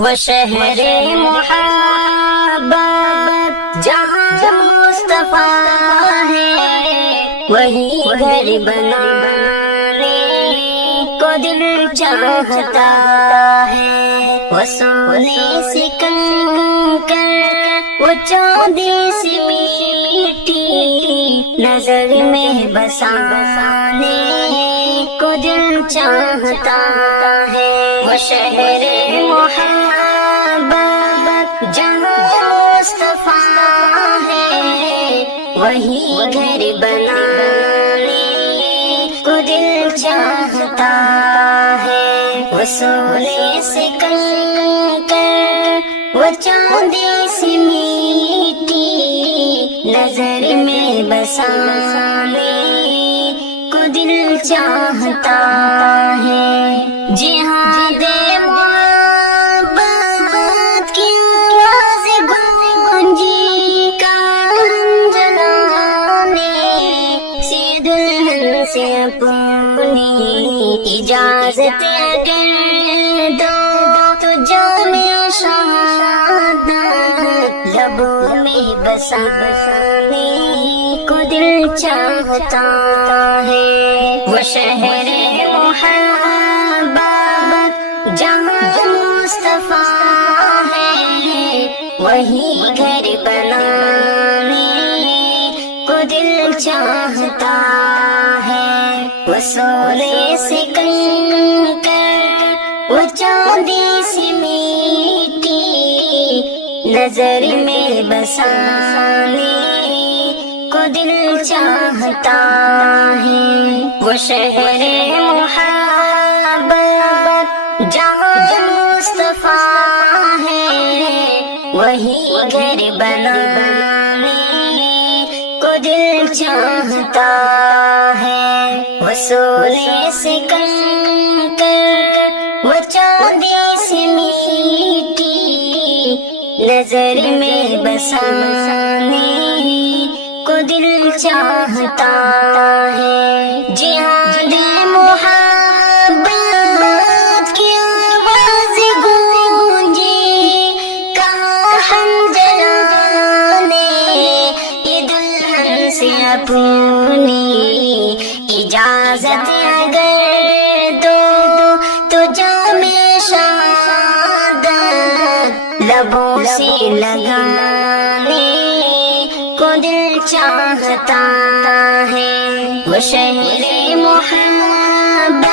وہ شہر محبت جہاں مصطفیٰ ہے، وہی گھر بنانے کو دل چاہتا ہے۔ وہ سونے سے کنکر، وہ چاندی سے میٹھی، نظر میں بسانے کو دل چاہتا ہے۔ وہ شہر محبت جہاں مصطفیٰ ہے، وہی گھر بنانے کو دل چاہتا ہے۔ وہ سونے سے کنکر، وہ چاندی سے میٹھی، نظر میں بسانے کو دل چاہتا ہے۔ جہاد محبت کی آواز گونجی کان جلانے، سی دلہن سے اپنی اجازت اگر دو تو جام شہادت لبوں میں بسانے کو دل چاہتا ہے۔ وہ شہر محبت جہاں مصطفیٰ ہے، وہی گھر بنانے کو دل چاہتا ہے۔ وہ سونے سے کنکر، وہ چاندی سے میٹھی، نظر میں بسانے کو دل چاہتا ہے۔ وہ شہر محبت جہاں مصطفیٰ ہے، وہی گھر بنانے کو دل چاہتا ہے۔ وہ سونے سے کنکر، وہ چاندی سے میٹھی، نظر میں بسانے کو دل چاہتا ہے۔ جہاد محبت کی آواز گونجی کان جلانے، یہ دلہن سے اپنی اجازت اگر دو تو جام شہادت لبوں سے لگانے کو دل چاہتا ہے۔ وہ شہر محبت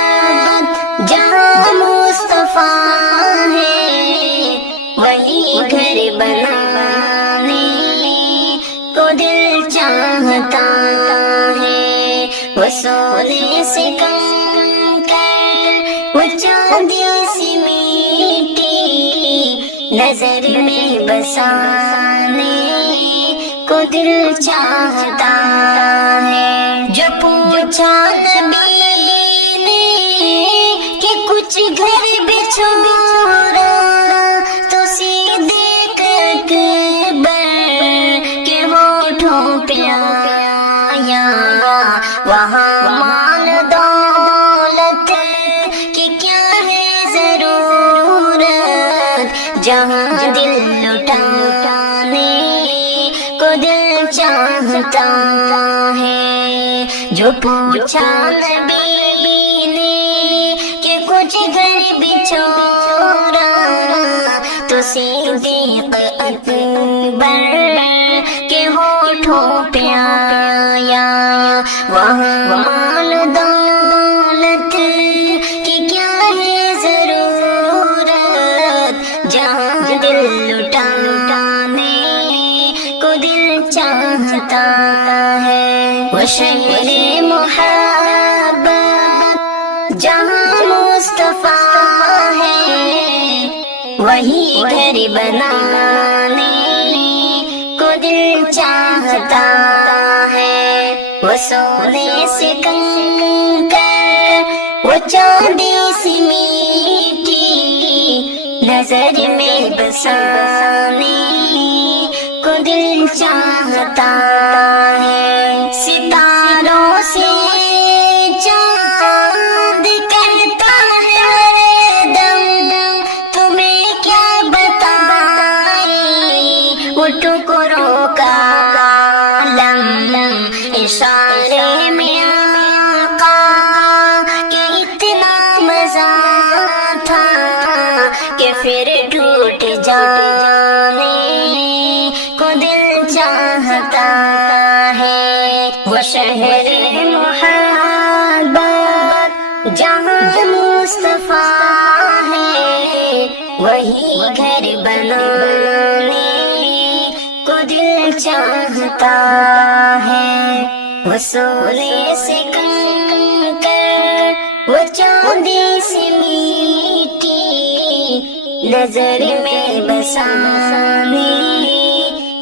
جہاں مصطفیٰ ہے، وہی گھر بنانے کو دل چاہتا ہے۔ وہ سونے سے کنکر، وہ چاندی سے میٹھی، نظر میں بسانے کو دل چاہتا ہے۔ جو پوچھا نبی نے کہ کچھ گھر بچھوڑا، تو صدیق اکبر کے ہونٹوں پہ آیا، وہاں مال دولت کی کیا ہے ضرورت، جہاں دل لٹانے کو دل چاہتا ہے۔ جو پوچھا نبی نے کہ کچھ گھر بچھوڑا، تو صدیق اکبر کے ہونٹوں پہ آیا، وہاں مال دولت کی کیا ہے ضرورت، جہاں دل لٹانے کو دل چاہتا ہے۔ وہ شہر محبت جہاں مصطفیٰ ہے، وہی گھر بنانے کو دل چاہتا ہے۔ وہ سونے سے کنکر، وہ چاندی سے میٹھی، نظر میں بسانے کو دل چاہتا ہے۔ ستاروں سے چاند کہتا ہے ہر دم، تمہیں کیا کہ پھر ٹوٹ جانے کو دل چاہتا ہے، وہ شہر محبت جہاں مصطفیٰ ہے، وہی گھر بنانے کو دل چاہتا ہے، وہ سونے سے کنکر وہ چاندی سے میٹی نظر میں بسانے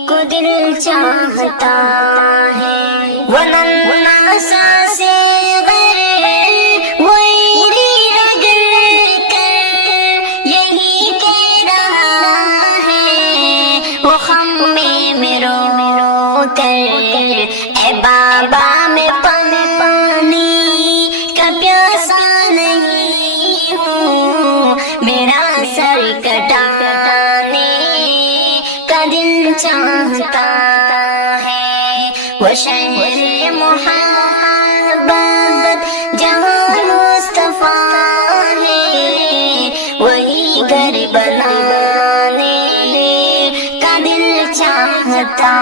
کو دل چاہتا ہے، وہ ننھا سا صغیر وہ ایڑی رگڑ کر یہی کہہ رہا ہے، وہ خمے رو کر اے بابا میں پانی کا پیاسا نہیں ہوں، میرا سر کٹانے کا دل چاہتا ہے، وہ شہر محبت جہاں مصطفیٰ ہے، وہی گھر بنانے کا دل چاہتا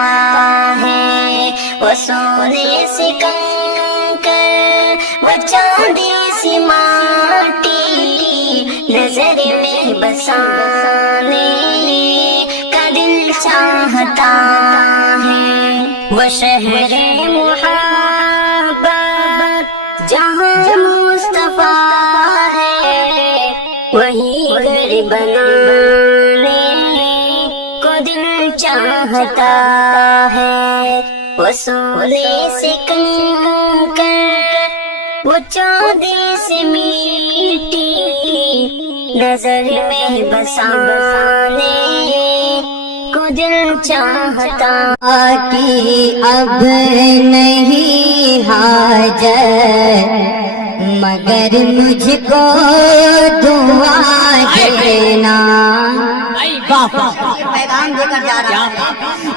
ہے، وہ سونے سے کنکر وہ چاندی سی ماٹی نظر میں بسانے کا دل چاہتا ہے، وہ شہر محبت جہاں مصطفیٰ ہے، وہی گھر بنانے کو دل چاہتا ہے، وہ سونے سے کنکر وہ چاندی سے میٹی نظر میں بسانے کو دل چاہتا، کی اب نہیں حاجت مگر مجھ کو دعا دینا، پیغام دے کر جا رہا ہے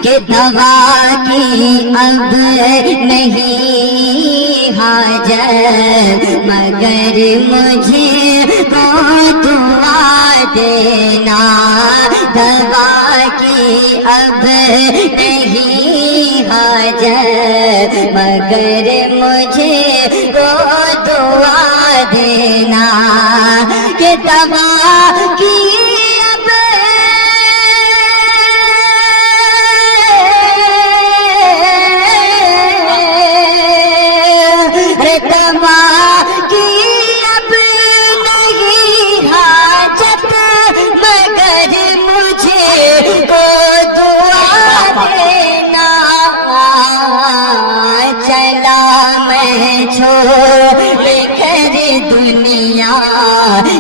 کہ دوا کی اب نہیں حاجت مگر مجھے کو دعا دینا، دوا کی اب نہیں حاجت مگر مجھے کو دعا دینا، کہ دوا کی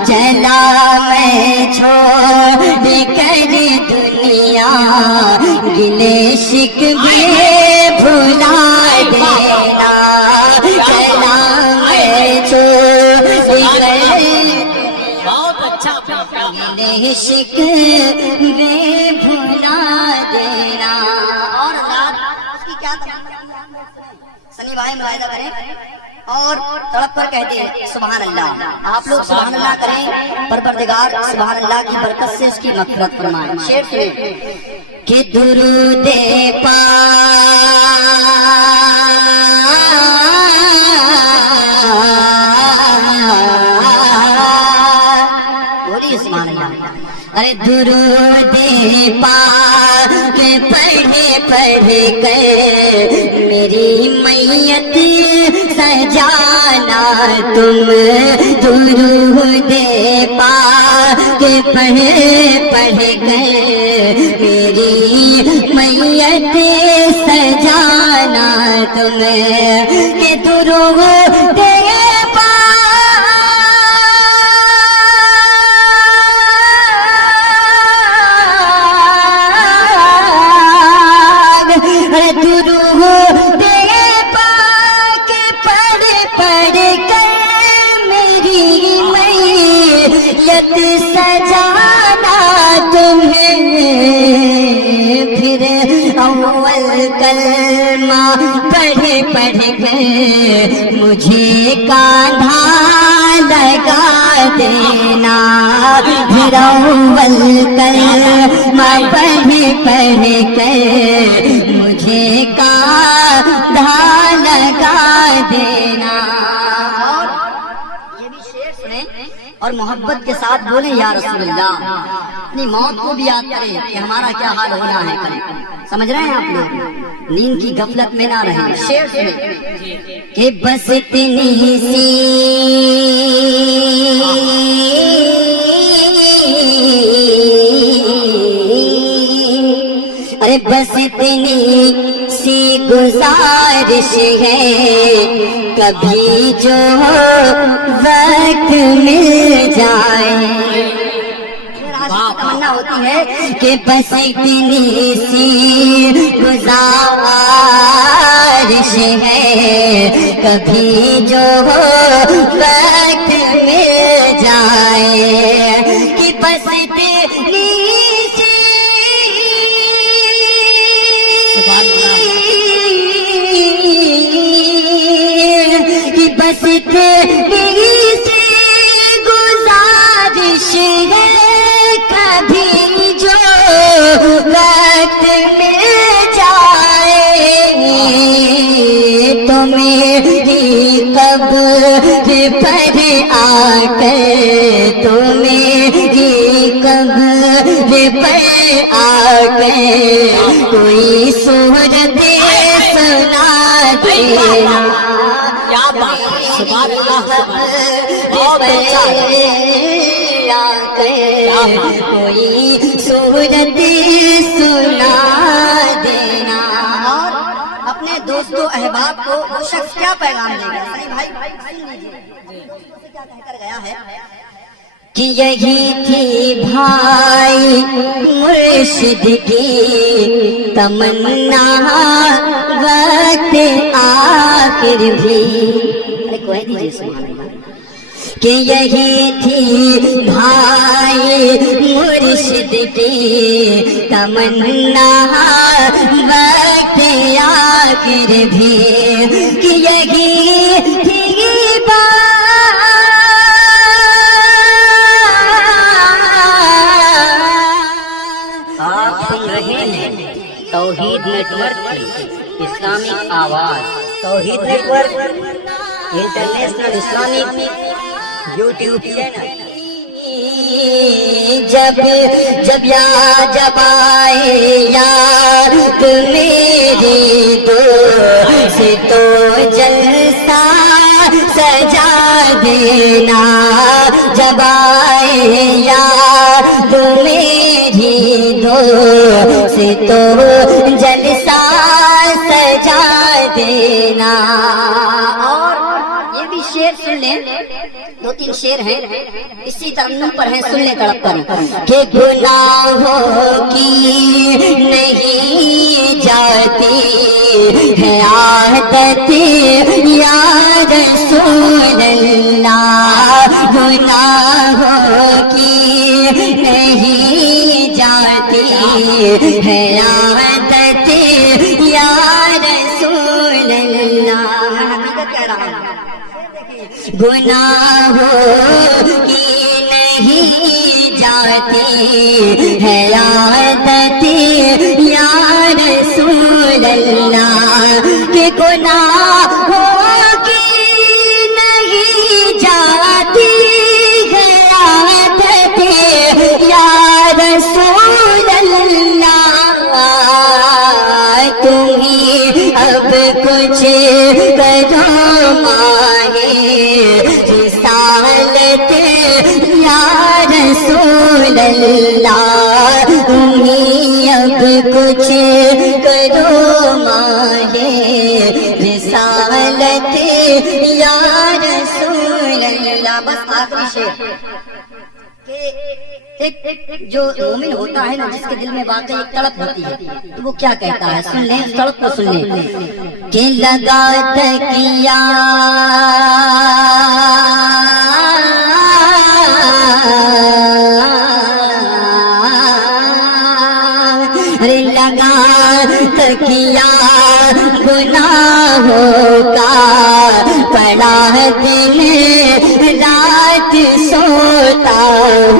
چلا میں چھوڑ کر دنیا گلے شکوے بھلا دینا، چلا میں چھوڑ کر گلے شکوے بھلا دینا۔ اور اس کی کیا سنی بھائی ملاحظہ کریں اور تڑپ پر کہتے ہیں سبحان اللہ، آپ لوگ سبحان اللہ کریں، پروردگار سبحان اللہ کی برکت سے اس کی مغفرت فرمائے۔ شعر سنیں کہ درود پاک بولیے سبحان اللہ، ارے درود پاک پڑھے پڑھ کر میری میت سجانا تم، درود پاک پڑھ پڑھ کر میری میت سجانا تم، کہ درود سجانا تمہیں، پھر اول کلمہ پڑھ پڑھ کر مجھے کاندھا لگا دینا، روول کلمہ پڑھ پڑھ کر مجھے کاندھا لگا دینا. اور یہ بھی شعر سنیں اور محبت کے ساتھ بولیں یا رسول اللہ. اپنی موت کو بھی یاد کریں کہ ہمارا کیا حال ہونا ہے کریں. سمجھ رہے ہیں آپ لوگ؟ نیند کی غفلت میں نہ رہیں. شعر سنیں کہ بس اتنی سی ارے بس اتنی سی گزارش ہے کبھی جو وقت مل جائے. تمنا ہوتی ہے کہ بس اتنی سی گزارش ہے کبھی جو وقت مل جائے کہ بس اتنی بس اتنی سی گزارش ہے کبھی جو وقت مل جائے تو میری قبر پر آ کر تو میری قبر پر آ کر کوئی صورت سنا دینا. سبحان اللہ. کوئی صورت سنا دینا. اور اپنے دوستوں احباب کو وہ شخص کیا پیغام دے گا؟ بھائی سن لیجیے کیا کہہ کر گیا ہے کہ یہی تھی بھائی مرشد کی تمنا وقت آخر بھی. کوئی دیجیے سبحان اللہ. کہ یہی تھی بھائی مرشد کی تمنا وقت آخر بھی کہ یہی تھی توحید نیٹ ورک کی اسلامک آواز. Tauheed network international Islamic YouTube channel. جب آئے یار میری دوست تو جلسہ سجا دینا. جب آئے یار میری دوست تو جلسہ سجا دینا. اور یہ بھی شعر سن لیں. دو تین شعر ہیں اسی ترنم پر ہیں. سن لیں تڑپ کر کہ گناہوں کی نہیں جاتی ہے عادت یا رسول اللہ. گناہوں کی نہیں جاتی ہے عادت یا رسول اللہ. میں حقیقت کہہ رہا ہوں. گناہوں کی نہیں جاتی ہے عادت یا رسول اللہ. کہ گناہوں کی نہیں جاتی ہے عادت یا رسول اللہ. تمہیں اب کچھ کرو ماہی رسالت یا رسول اللہ. تمہیں اب کچھ کرو ماہی رسالت یا رسول اللہ. بس آخری شعر کہ جو مومن ہوتا ہے نا جس کے دل میں واقعی ایک تڑپ ہوتی ہے تو وہ کیا کہتا ہے. سن لیں اس تڑپ کو سن لیں کہ لگا تکیا لگا تکیا گناہوں کا پڑا دن رات رات سوتا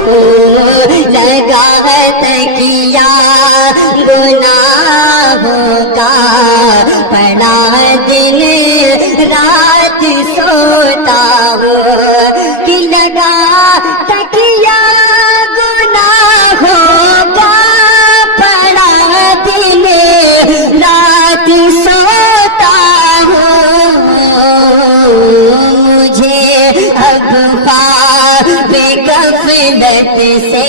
ہوں لگا تکیا گناہوں کا پڑا دن رات سوتا ہوں کہ لگا تکیا گناہوں کا پڑا دن رات سوتا ہوں مجھے اب خواب غفلت سے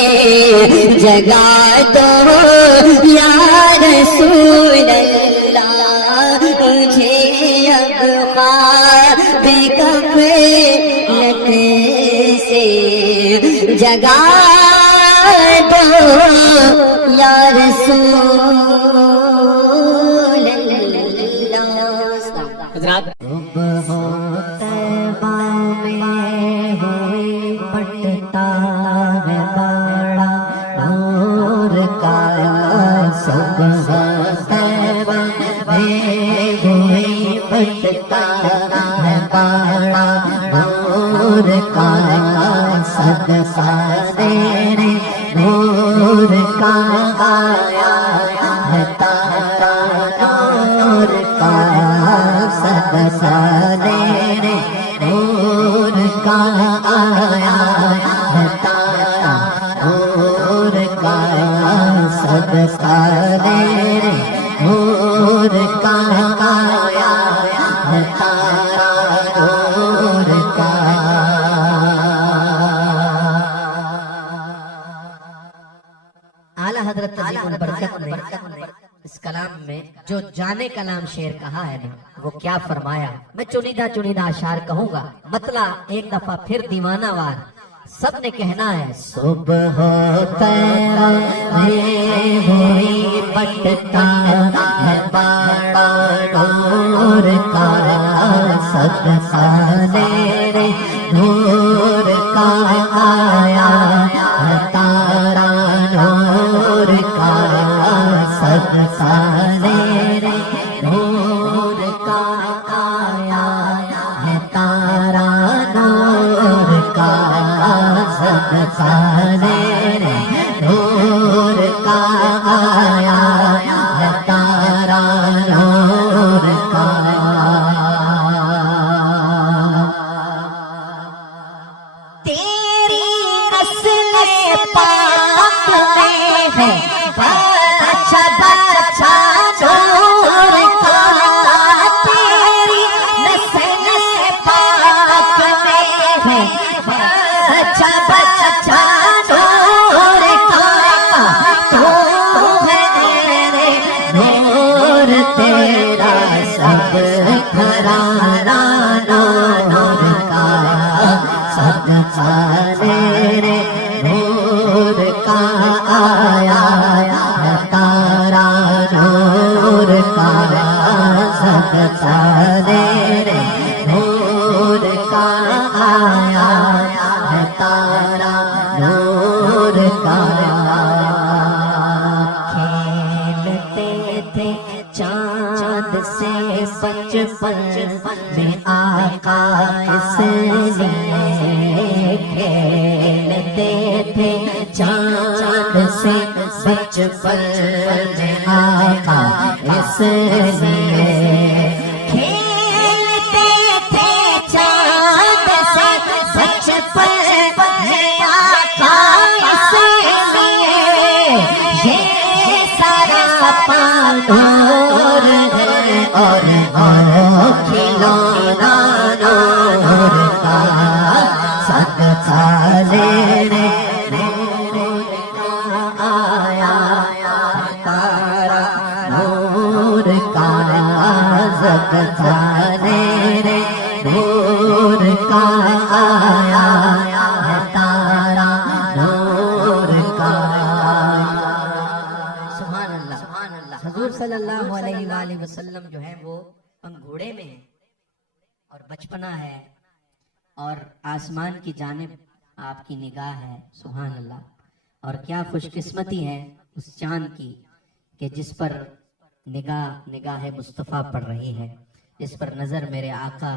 جگا دو یا رسول اللہ مجھے اب خواب غفلت سے جگا دو یا رسول اللہ حضرات پٹتا ہے بڑا نور کا صبح ہوئی پٹتا ہے بڑا نور کا صدقہ تیرے نور کا آیا ہے تارا نور کا صدقہ تیرے نور کا آیا ہے تارا نور کا صدقہ تیرے نور کا آیا ہے تارا نور کا اعلیٰ حضرت عظیم البرکت نے اس کلام میں جو جانے کلام شعر کہا ہے نا وہ کیا فرمایا. میں چنیدہ اشعار کہوں گا, مطلع ایک دفعہ پھر دیوانہ وار سب نے کہنا ہے. صبح تیرا ہوئی پٹتا ہے بڑا نور کا صدقہ تیرے نور کا آیا ہے تارا نور کا صدقہ تیرے نور کا آیا ہے تارا نور کا صدقہ تیرے نور کا آیا ہے تارا نور کا. تیری نسل پاک میں ہے بچہ بچہ نور کا, تیری نسل پاک میں ہے بچہ بچہ نور کا, تو ہے نور تیرا سب گھرانہ نور کا صدقہ تیرے نور کا آیا ہے تارا نور کا صدقہ تیرے نور کا آیا ہے تارا نور کا. کھیلتے تھے چاند سے بچپن میں آقا اس لیے کھیلتے تھے چاند سے بچپن میں آقا اس لیے کھیلتے تھے چاند سے بچپن میں آقا اس لیے یہ سارا پانور ہے اور کھلونا نور کا صدقہ تیرے نور کا آیا تارا نور کا صدقہ تیرے نور کا آیا تارا نور کا. سبحان اللہ. حضور صلی اللہ علیہ وآلہ وسلم جو ہیں وہ انگھوڑے میں ہیں اور بچپنا ہے اور آسمان کی جانب آپ کی نگاہ ہے. سبحان اللہ. اور کیا خوش قسمتی ہے اس چاند کی کہ جس پر نگاہ مصطفیٰ پڑ رہی ہے, جس پر نظر میرے آقا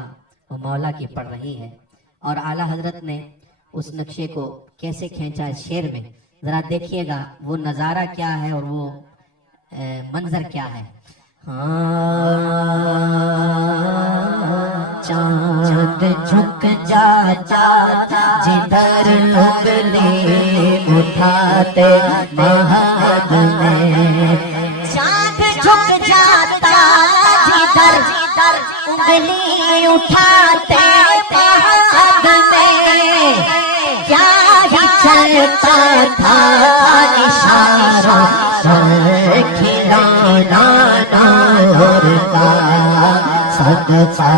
و مولا کی پڑ رہی ہے. اور اعلیٰ حضرت نے اس نقشے کو کیسے کھینچا ہے شعر میں، ذرا دیکھیے گا وہ نظارہ کیا ہے اور وہ منظر کیا ہے. چاند جھک جاتا جدھر انگلی اٹھاتے مہد میں، چاند جھک جاتا جدھر انگلی اٹھاتے مہد میں، کیا ہی چلتا تھا اشارہ کھلانا نور کا، صدقہ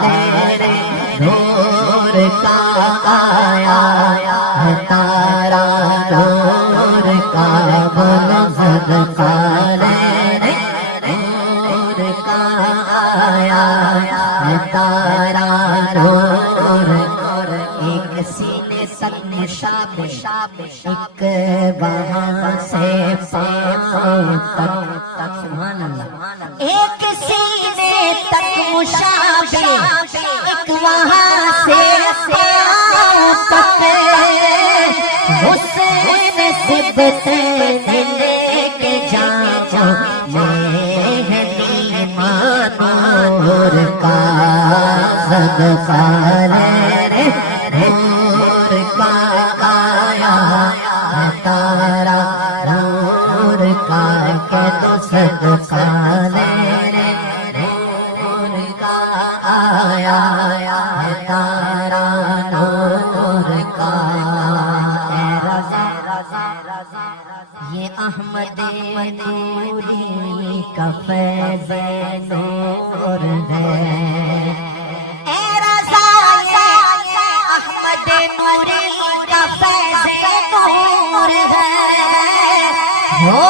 میرے نور کا آیا ہے تارا نور کا، بولو صدقہ میرے نور کا آیا ہے تارا نور. ایک سینے تک مشابہ، ایک وہاں سے پاؤں تک، سبحان اللہ، ایک سینے تک مشابہ، ایک وہاں سے پاؤں تک، حسین سبتین لے کے جاؤ مہدی نور کا، صدقہ میرے نور کا آیا ہے تارا نور کا، کہ تو صدقہ میرے نور کا آیا ہے تارا نور کا. اے رضا یہ احمد نوری کا فیض نور ہے، اے رضا یہ احمد نوری کا فیض نور ہے، ہو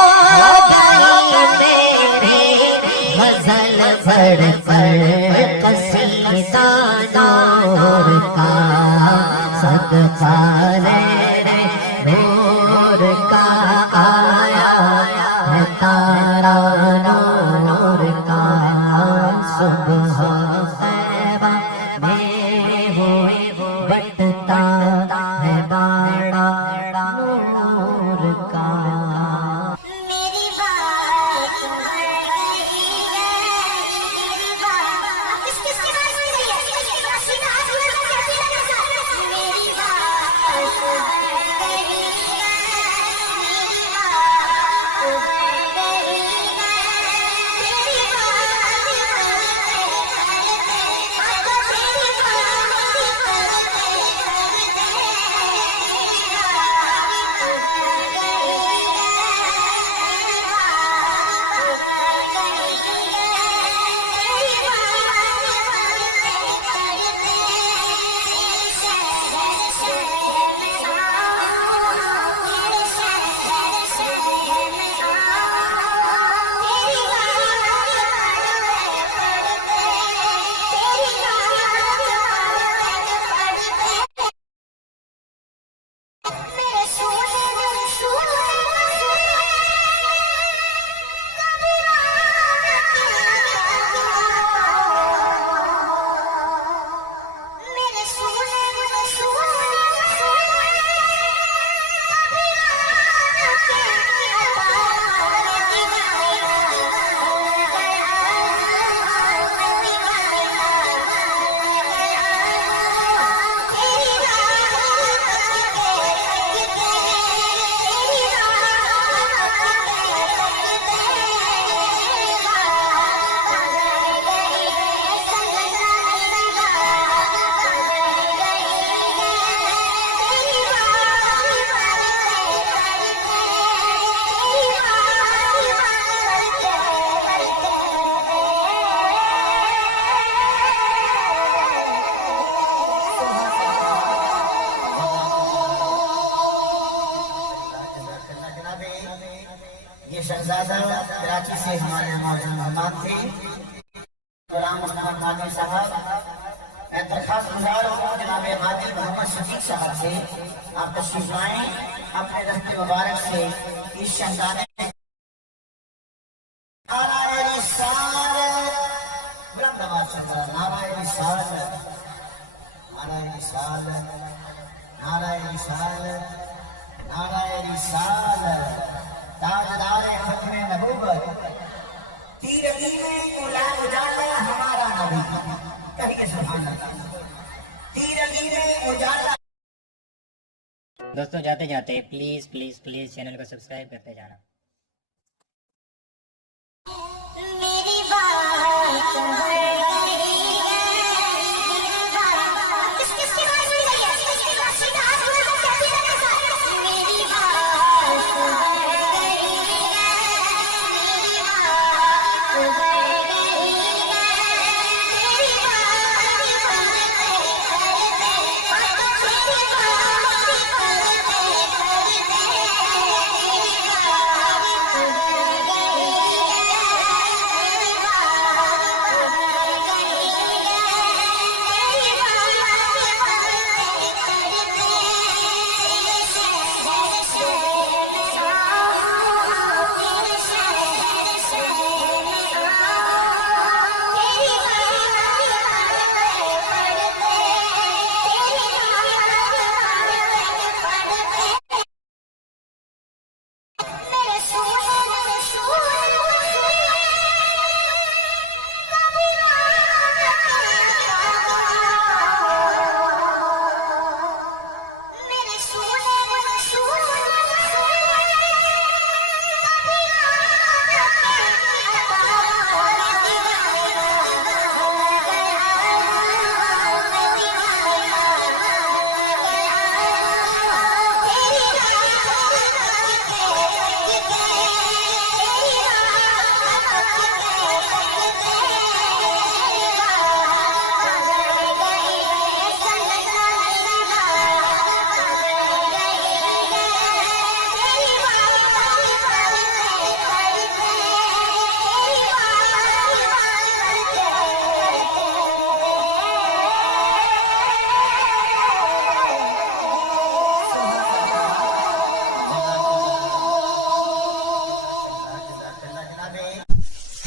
گئی میری غزل بڑھ کر قصیدہ نور کا، صدقہ میرے نور کا آیا ہے تارا نور کا. صبح طیبہ میں ہوئے بٹتا ہے باڑا نور کا. میری بات کس کی بات سن رہی ہے؟ میری شہزادہ کراچی سے ہمارے موجود مہمان تھے غلام محمد مادی صاحب. میں درخواست گزار ہوں جناب عادل محمد شفیق صاحب سے آپ تشریف لائیں اپنے دست مبارک سے اس شہزادے نعرہ رسالت، نعرہ رسالت، تاجدار ختم نبوت، تیرگی میں اجالا ہمارا نبی، کہیے سبحان اللہ، تیرگی میں اجالا. دوستوں جاتے جاتے پلیز پلیز پلیز چینل کو سبسکرائب کرتے جانا. میری بات کس کس کی بات سن رہی ہے؟ کس کی بات سن رہی ہے؟ میری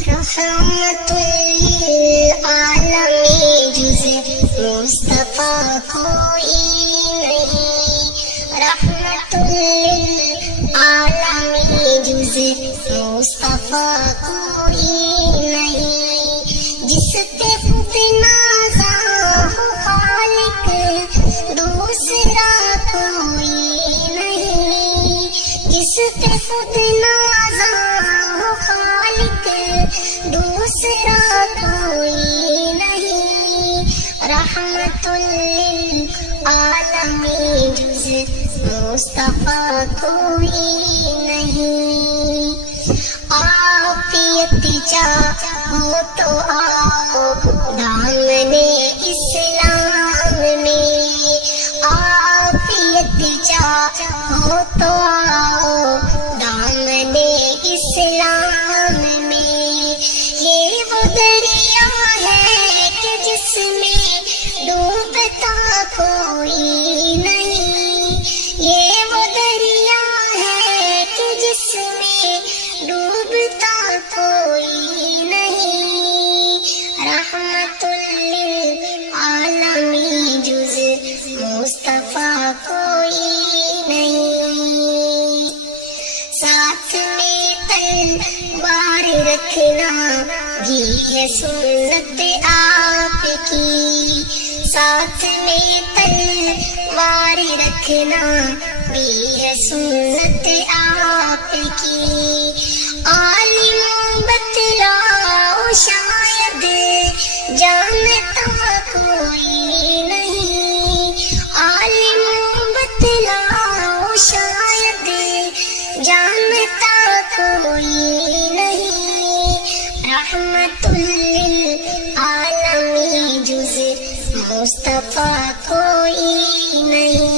رحمت للعالمین جز مصطفیٰ کوئی نہیں، رحمت للعالمین جز مصطفیٰ کوئی نہیں، جس پہ خود نازا ہو خالق دوسرا کوئی نہیں، جس پہ خود نازا ہو خالق دوسرا کوئی نہیں، رحمت للعالمین جز مصطفیٰ کوئی نہیں. عافیت چاہو تو آؤ دامن اسلام میں، عافیت چاہو تو آؤ دامن اسلام میں. یہ وہ دریا ہے کہ جس میں ڈوبتا کوئی نہیں، یہ وہ دریا ہے کہ جس میں ڈوبتا کوئی نہیں، رحمت للعالمین جز مصطفیٰ کوئی نہیں. ساتھ میں تلوار رکھنا بھی ہے سنت آپ کی، ساتھ میں تلوار رکھنا بھی ہے سنت آپ کی. عالموں بتلاؤ شاید جانتا کوئی نہیں، عالموں بتلاؤ شاید جانتا کوئی نہیں، رحمت للعالمین جز مصطفیٰ کوئی نہیں.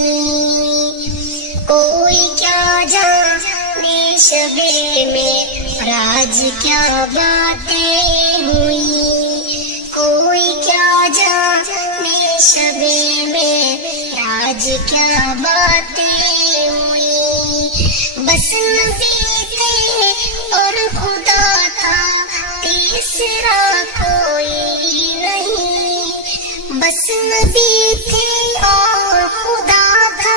کوئی کیا جانے شبے میں راج کیا باتیں ہوئی، کوئی کیا جانے شبے میں راج کیا باتیں ہوئی. بس نبی تھے اور خدا تھا تیسرا کوئی نہیں، بس نبی تھے اور خدا تھا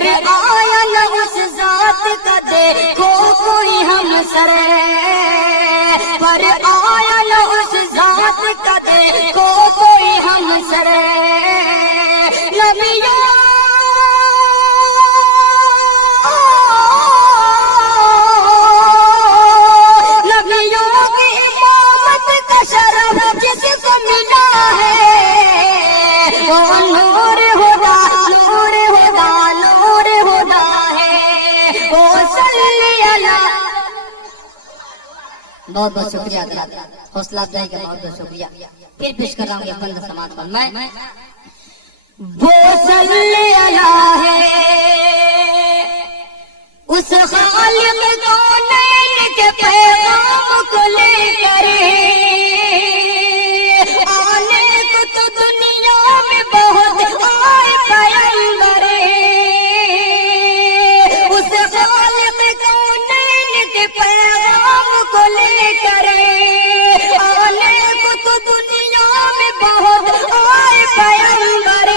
پر آیا نہ اس ذات کا دیکھو کوئی ہم سر، پر آیا نہ اس ذات کا دیکھو کوئی ہم سر، نبیوں کی امامت کا شرف جس کو ملا ہے، وہ نور ہدا نور ہدا نور ہدا ہے، وہ صلی اللہ۔ بہت بہت شکریہ حوصلہ افزائی کا، بہت بہت شکریہ۔ پھر پیش کر رہا ہوں یہ بند سماعت فرمائیں۔ وہ صلی اللہ ہے اس خالق کونین کے پیغام کو لے کر، آنے کو تو دنیا میں بہت آئے پیغمبر، اس خالق کونین کے پیغام کو لے کر، آنے کو تو دنیا میں بہت آئے پیغمبر،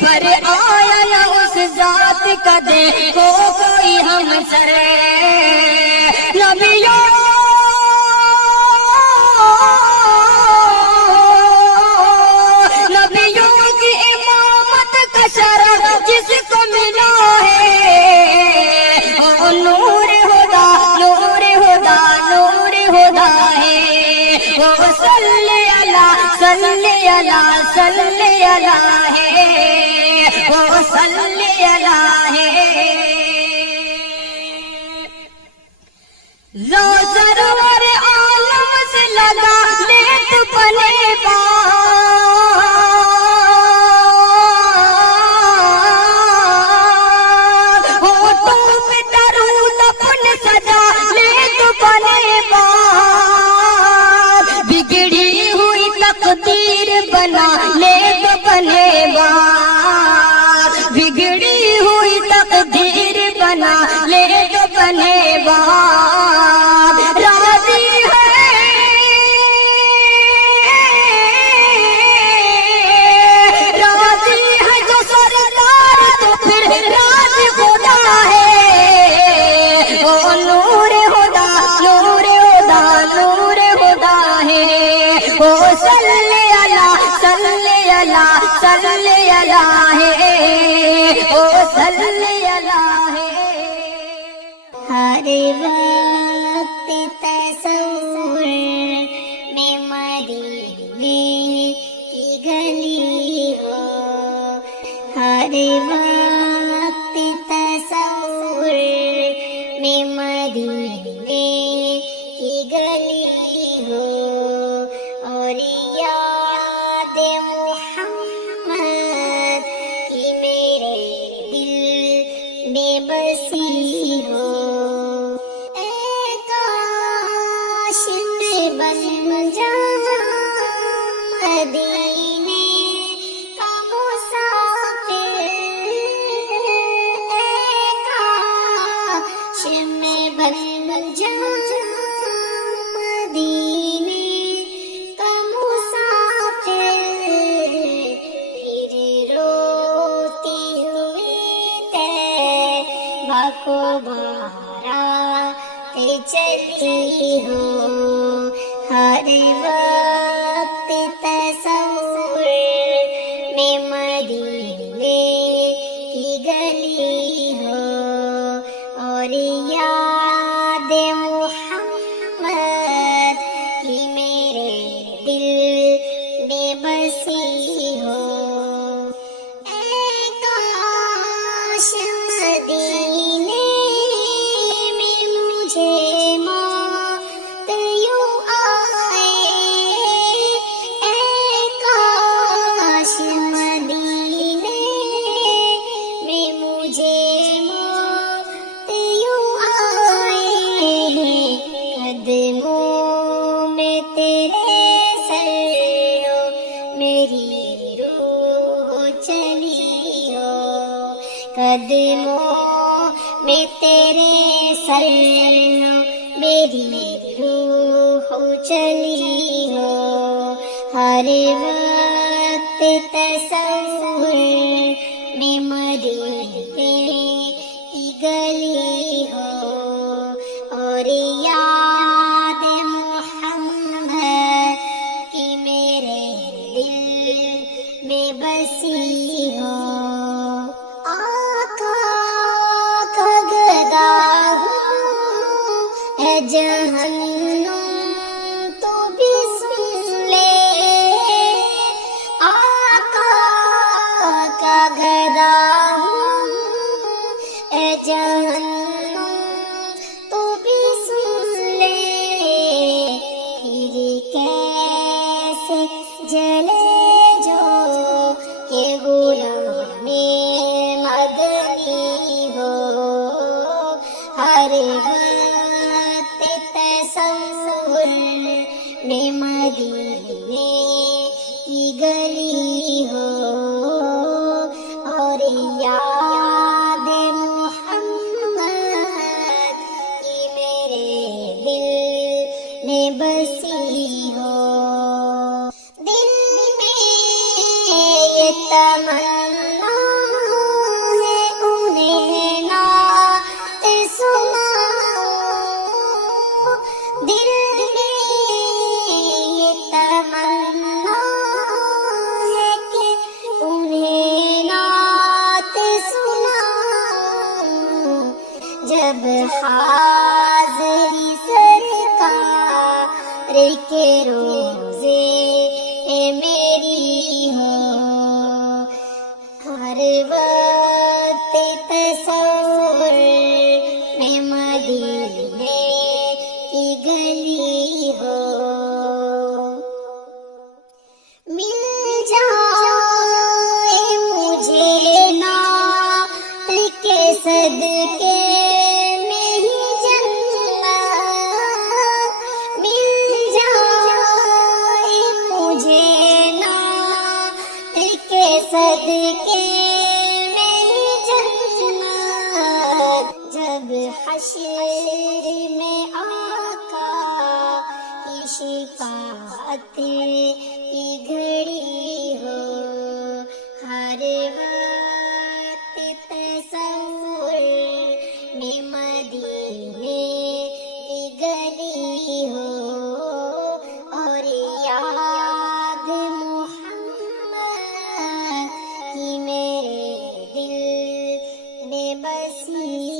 پر آیا نہ اس ذات کا دیکھو کوئی ہم سر، نبیوں نبیوں کی امامت کا شرف جس کو ملا ہے، وہ نور ہدا نور ہدا نور ہدا ہے، وہ صلی اللہ صلی اللہ صلی اللہ ہے، وہ صلی اللہ ہے۔ لو سرور عالم سے لگا لے تو بنے بات، ہوٹوں پہ درود اپنے سجا لے تو بنے بات، بگڑی ہوئی تقدیر بنا لے تو بنے بات، بگڑی ہوئی تقدیر بنا لے تو بنے بات، راضی ہے راضی ہے جو سردار تو پھر راضی خدا ہے، وہ نور ہدا نور ہدا نور ہدا ہے، وہ صلی اللہ صلی اللہ صلی اللہ ہے، وہ صلی اللہ ہے۔ ہر وقت تصور میں مدینے کی گلی ہو، ہر وقت تصور میں مدینے کی گلی ہو، اور یاد محمد کی میرے دل میں بسی ہو، اے کاش میں بن جاؤں مدینے کا مسافر، اے کاش میں بن جاؤں مدینے کا مسافر، پھر روتی ہوئی تیرا کو بارات چلی ہو، ہر وقت تصور میں مدینے کی گلی ہو، اور یاد محمد کی میرے دل میں بسی ہو، اے کاش مدینے میں مجھے موت یوں آئے، اے کاش مدینے میں مجھے موت یوں آئے، قدموں میں تیرے سر ہو میری روح چلی ہو، قدموں میں تیرے سر ہو میری روح چلی ہو، ہر وقت تصور میں مدینے کی گلی ہو اور یاد محمد کی میرے دل میں بسی ہو. آقا کا گدا ہوں ہے جہنم تو بھی سن لے. آقا کا گدا ہوں ہے جہنم تو بھی سن لے. پھر کیسے جلے جو کہ غلام مدنی ہو. ہر وقت تصور میں مدینے کی گلی ہو اور یاد محمد کی میرے دل میں بسی ہو. دل میں یہ تمنا ہے انہیں نعت سناؤں. دل میں یہ تمنا ہے کہ انہیں نعت سناؤں. جب حاضری سرکار کے روزے میری ہو. ہر وقت تصور میں مدینے کی گلی ہو. مل جائے مجھے نعت کے صدقے میں ہی جنت. مل جائے مجھے نعت کے صدقے میں ہی جنت. جب حشر میں آقا کی شفاعت کی گھڑی ہو. ہر وقت تصور میں مدینے کی گلی ہو اور یاد محمد کی میرے دل میں بسی